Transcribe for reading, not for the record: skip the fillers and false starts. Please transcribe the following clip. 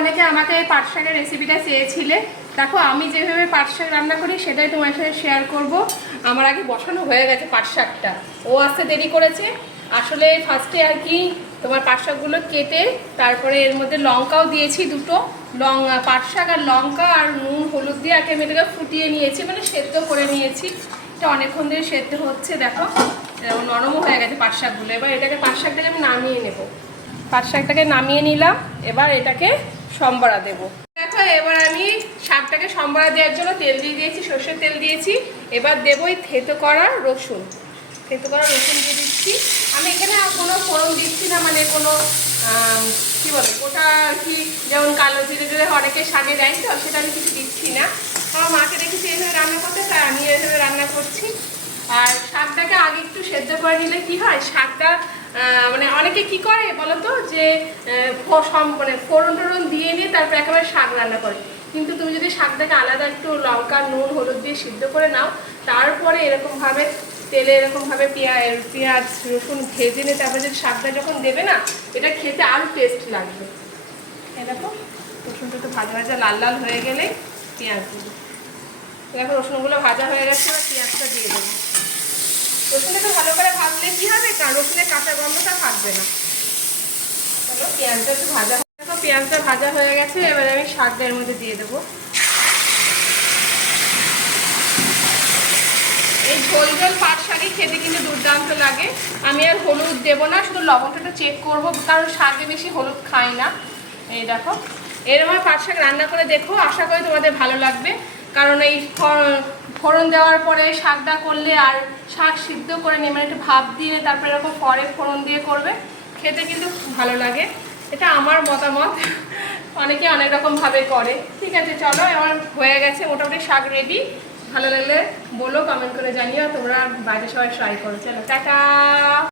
অনেকে আমাকে এই পাট শাকের রেসিপিটা চেয়েছিলে। দেখো আমি যেভাবে পাট শাক রান্না করি সেটাই তোমার সাথে শেয়ার করব। আমার আগে বসানো হয়ে গেছে পাট শাকটা, ও আসতে দেরি করেছে। আসলে ফার্স্টে আর কি তোমার পাট শাকগুলো কেটে তারপরে এর মধ্যে লঙ্কাও দিয়েছি দুটো, পাট শাক আর লঙ্কা আর নুন হলুদ দিয়ে আগে আমি এটাকে ফুটিয়ে নিয়েছি, মানে সেদ্ধ করে নিয়েছি। এটা অনেকক্ষণ ধরে সেদ্ধ হচ্ছে, দেখো নরমও হয়ে গেছে পাট শাকগুলো। এবার এটাকে পাট শাকটাকে আমি নামিয়ে নেব। পাট শাকটাকে নামিয়ে নিলাম, এবার এটাকে সম্বরা দেব। দেখো এবার আমি শাকটাকে সম্বরা দেওয়ার জন্য তেল দিয়ে দিয়েছি, সর্ষের তেল দিয়েছি। এবার দেবো এই থেতো করা রসুন, থেতো করা রসুন দিয়ে দিচ্ছি। আমি এখানে কোনো ফোড়ন দিচ্ছি না, মানে কোনো কী বলে ওটা আর কি, যেমন কালো জিরে জিরে অনেকে শাকে দেয় তো, সেটা আমি কিছু দিচ্ছি না। আমার মাকে দেখেছি এইভাবে রান্না করতে, তাই আমি এইভাবে রান্না করছি। আর শাকটাকে আগে একটু সেদ্ধ করে নিলে কি হয়, শাকটা মানে অনেকে কি করে বলো তো, যে মানে ফোড়ন টোড়ন দিয়ে নিয়ে তারপর একেবারে শাক রান্না করে। কিন্তু তুমি যদি শাকটাকে আলাদা একটু লঙ্কা নুন হলুদ দিয়ে সিদ্ধ করে নাও, তারপরে এরকমভাবে তেলে এরকমভাবে পেঁয়াজ রসুন ভেজে নিয়ে তারপরে যদি শাকটা যখন দেবে না, এটা খেতে আরও টেস্ট লাগবে। এরকম রসুনটা একটু ভাজা ভাজা লাল লাল হয়ে গেলে পেঁয়াজ দেবো। দেখো রসুনগুলো ভাজা হয়ে গেছে, আর পেঁয়াজটা দিয়ে দেবো। রসুনটা ভালো করে ভাজলে কি হবে, কারণ রসুনের কাঁচা গন্ধটা থাকবে না। চলো পেঁয়াজটা একটু ভাজা হয়ে গেছে, পেঁয়াজটা ভাজা হয়ে গেছে। এবারে আমি শাকটা এর মধ্যে দিয়ে দেবো। এই ঝোল ঝোল পাট শাকই খেতে কিন্তু দুর্দান্ত লাগে। আমি আর হলুদ দেবো না, শুধু লবণটা চেক করবো, কারণ শাকে বেশি হলুদ খাই না। এই দেখো এরকম পাট শাক রান্না করে দেখো, আশা করি তোমাদের ভালো লাগবে। কারণ এই ফোড়ন দেওয়ার পরে শাকটা করলে, আর শাক সিদ্ধ করে নিয়ে মানে একটু ভাপ দিয়ে তারপরে এরকম পরে ফোড়ন দিয়ে করবে, খেতে কিন্তু ভালো লাগে। এটা আমার মতামত, অনেকে অনেক রকমভাবে করে। ঠিক আছে চলো, আমার হয়ে গেছে মোটামুটি শাক রেডি। ভালো লাগলে বলো, কমেন্ট করে জানিও। তোমরা বাইরে সবাই ট্রাই করো। চলো টাটা।